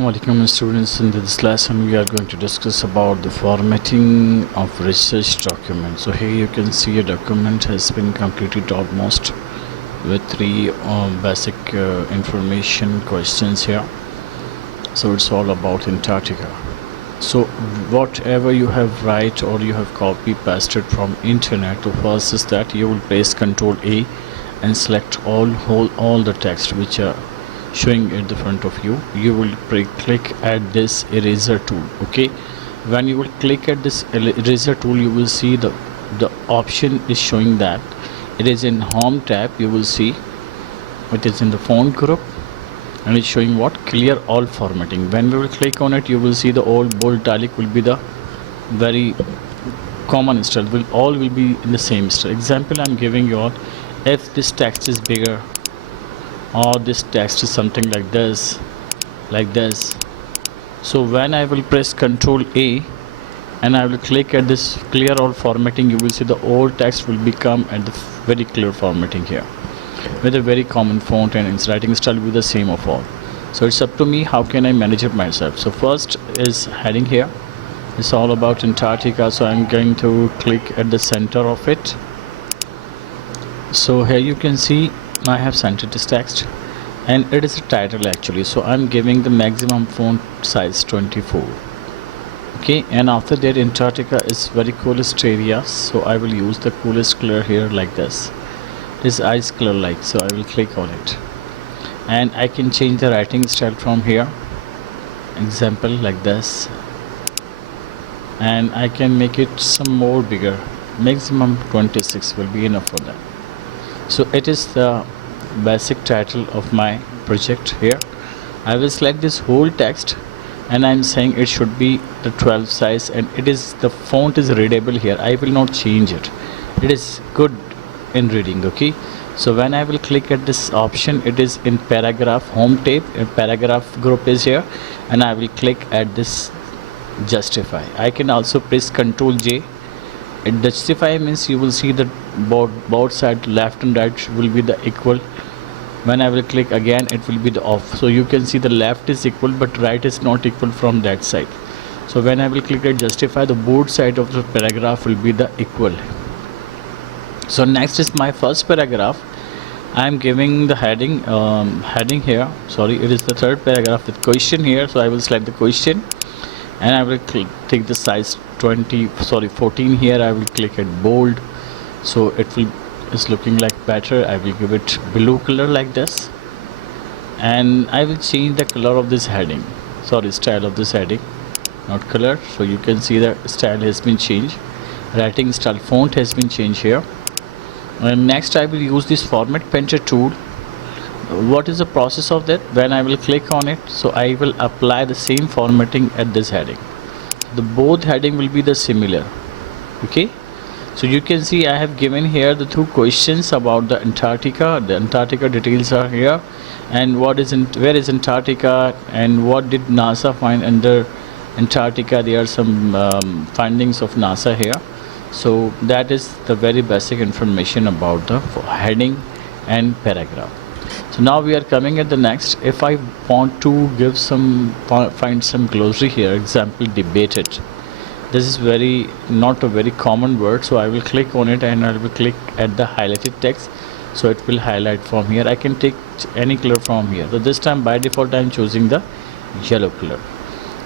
Assalamu alaikum students. In this lesson we are going to discuss about the formatting of research document. So here you can see a document has been completed almost with three basic information questions here. So it's all about Antarctica. So whatever you have write or you have copy pasted from internet, the first is that you will press Ctrl A and select all the text which are showing at the front of you. You will click at this eraser tool. Okay, when you will click at this eraser tool, you will see the option is showing that it is in home tab. You will see it is in the font group and it's showing what clear all formatting. When we will click on it, you will see the old bold italic will be the very common style, all will be in the same style. Example I'm giving you all, if this text is bigger or this text is something like this, so when I will press Ctrl A and I will click at this clear all formatting, you will see the old text will become at the very clear formatting here with a very common font, and its writing style will be the same of all. So it's up to me how can I manage it myself. So first is heading here. It's all about Antarctica, so I'm going to click at the center of it. So here you can see I have centered this text and it is a title actually, so I'm giving the maximum font size 24. Okay, and after that Antarctica is very coolest area, so I will use the coolest color here like this. This ice color like, so I will click on it and I can change the writing style from here, example like this, and I can make it some more bigger, maximum 26 will be enough for that. So it is the basic title of my project here. I will select this whole text and I'm saying it should be the 12 size, and it is the font is readable here. I will not change it, it is good in reading. Okay, so when I will click at this option, it is in paragraph home tab, a paragraph group is here, and I will click at this justify. I can also press Ctrl J. It justify means you will see the both side left and right will be the equal. When I will click again, it will be the off, so you can see the left is equal but right is not equal from that side. So when I will click at justify, the both side of the paragraph will be the equal. So next is my first paragraph. I am giving the heading here, sorry, it is the third paragraph with question here, so I will select the question and I will take the size 14 here. I will click at bold, so it will is looking like better. I will give it blue color like this, and I will change the color of this heading, sorry, style of this heading, not color. So you can see the style has been changed, writing style, font has been changed here. And next I will use this format painter tool. What is the process of that? When I will click on it, so I will apply the same formatting at this heading. The both heading will be the similar. Okay, so you can see I have given here the two questions about the Antarctica. The Antarctica details are here, and where is Antarctica, and what did NASA find under Antarctica. There are some findings of NASA here. So that is the very basic information about the heading and paragraph. So now we are coming at the next. If I want to give find some glossary here, example debated, this is not a very common word, so I will click on it and I will click at the highlighted text, so it will highlight from here. I can take any color from here, so this time by default I am choosing the yellow color.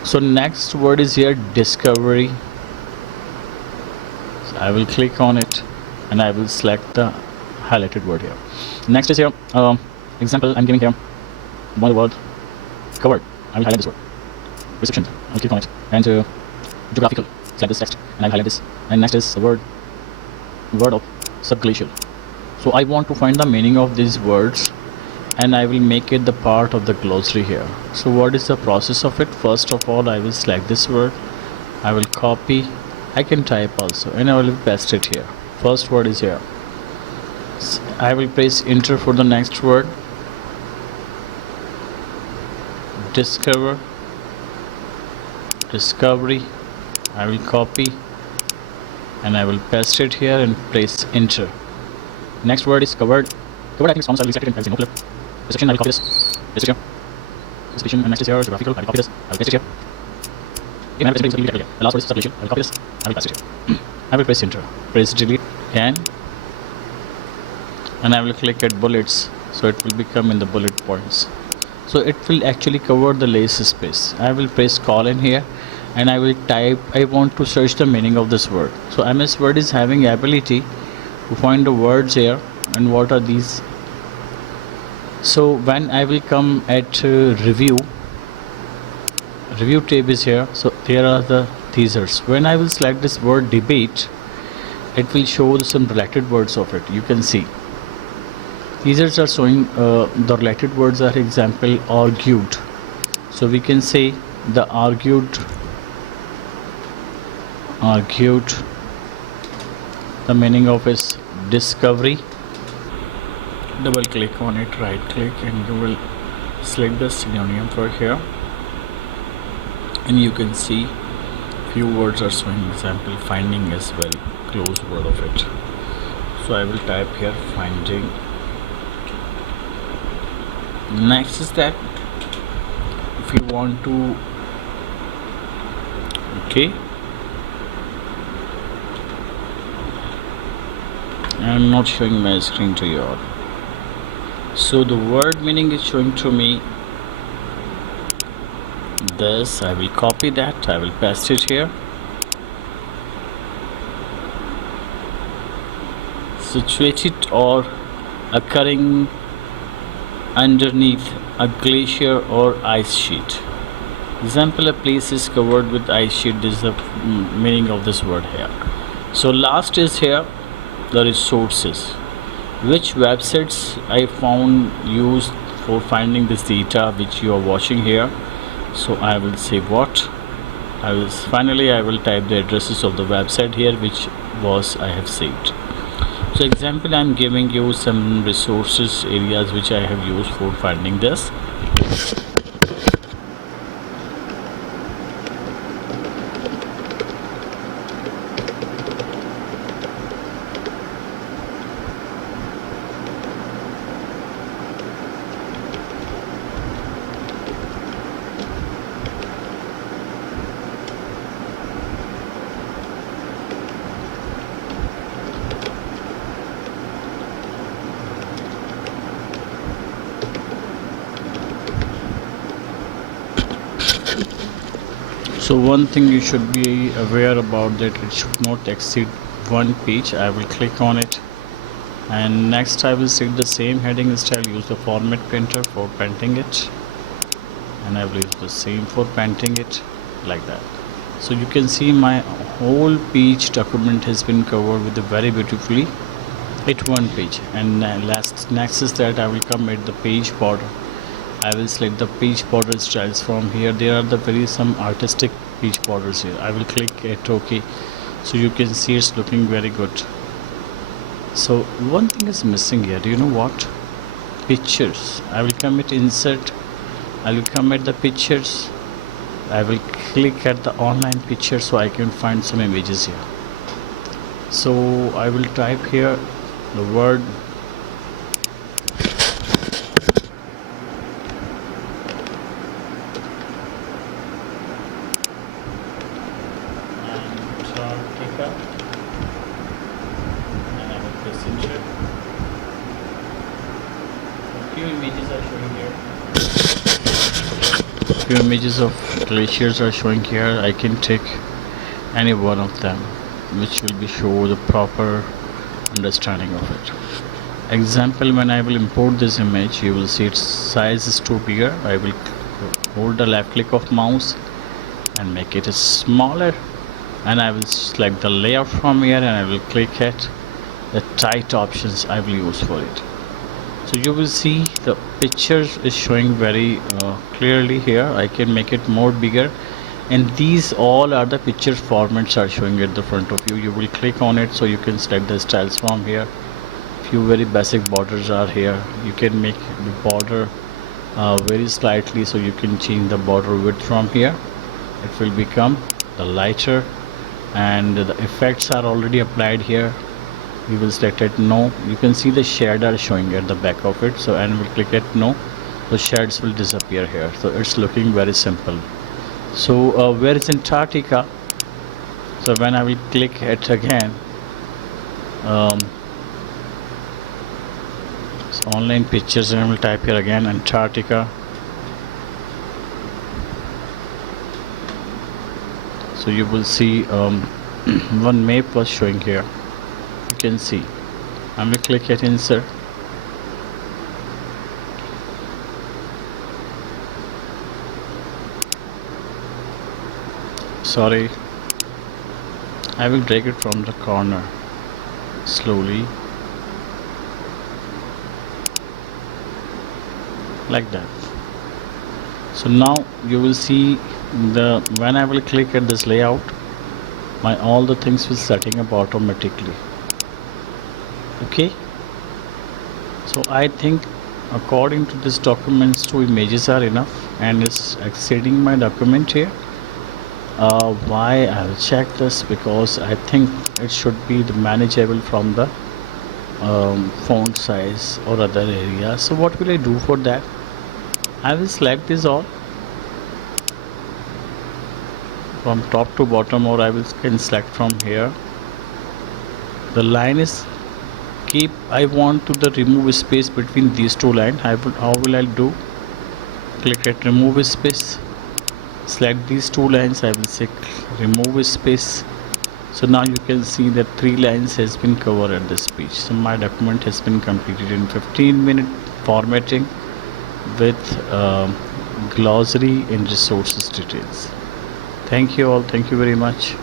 So next word is here discovery. So I will click on it and I will select the highlighted word here. Next is here example I'm giving here one word covered. I will highlight this word reception. I will click on it and geographical, select this text and I'll highlight this. And next is the word of subglacial. So I want to find the meaning of these words and I will make it the part of the glossary here. So what is the process of it? First of all, I will select this word, I will copy, I can type also, and I will paste it here. First word is here. I will press enter for the next word, discovery. I will copy and I will paste it here and press enter. Next word is covered. I think it's almost selected as a nuclear. This section I will copy this. This here. Specification and next is here geographical. I will copy this. I will paste it here. Okay, I will paste it here. The last word is circulation. I will copy this. I will paste it here. I will press enter. Press delete and I will click at bullets, so it will become in the bullet points. So it will actually cover the lace space. I will press colon here and I will type. I want to search the meaning of this word. So MS Word is having ability to find the words here and what are these. So when I will come at review tab is here. So there are the teasers. When I will select this word debate, it will show some related words of it. You can see teasers are showing the related words are example argued. So we can say the argued, the meaning of is discovery. Double click on it, right click, and you will select the synonym for here, and you can see few words are showing example finding as well, close word of it. So I will type here finding. Next is that if you want to, okay, I'm not showing my screen to you all. So the word meaning is showing to me this. I will copy that. I will paste it here. Situated or occurring underneath a glacier or ice sheet. Example, a place is covered with ice sheet. This is the meaning of this word here. So last is here the resources. Which websites I found used for finding this data which you are watching here. So I will say what I will type the addresses of the website here which was I have saved. So example, I am giving you some resources areas which I have used for finding this. So one thing you should be aware about that it should not exceed one page. I will click on it, and next I will select the same heading style, use the format printer for painting it, and I will use the same for painting it like that. So you can see my whole page document has been covered with a very beautifully at one page. And next is that I will come at the page border. I will select the page border styles from here. There are the some artistic page borders here. I will click at OK. So you can see it's looking very good. So one thing is missing here. Do you know what? Pictures. I will come at insert. I will come at the pictures. I will click at the online picture so I can find some images here. So I will type here the word Antarctica, and I will press enter. A few images are showing here. Few images of glaciers are showing here. I can take any one of them which will be show the proper understanding of it. Example, when I will import this image, you will see its size is too bigger. I will hold the left click of mouse and make it smaller, and I will select the layout from here and I will click at the tight options I will use for it. So you will see the pictures is showing very clearly here. I can make it more bigger, and these all are the picture formats are showing at the front of you. You will click on it so you can select the styles from here. Few very basic borders are here. You can make the border very slightly, so you can change the border width from here. It will become the lighter, and the effects are already applied here. We will select it no. You can see the shade are showing at the back of it, so and we'll click at no. the shades will disappear here. So it's looking very simple. So where is Antarctica? So when I will click it again, um, so online pictures, and I will type here again Antarctica. So you will see one map was showing here. You can see. I will click it insert. Sorry, I will drag it from the corner slowly, like that. So now you will see the when I will click at this layout, my all the things will setting up automatically. Okay, so I think according to this documents, 2 images are enough, and it's exceeding my document here. Why I will check this, because I think it should be the manageable from the font size or other area. So what will I do for that? I will select this all from top to bottom, or I will can select from here. The line is keep, I want to the remove space between these two lines. How will I do? Click at remove space, select these 2 lines. I will say remove space. So now you can see that 3 lines has been covered at this page. So my document has been completed in 15-minute formatting with glossary and resources details. Thank you all. Thank you very much.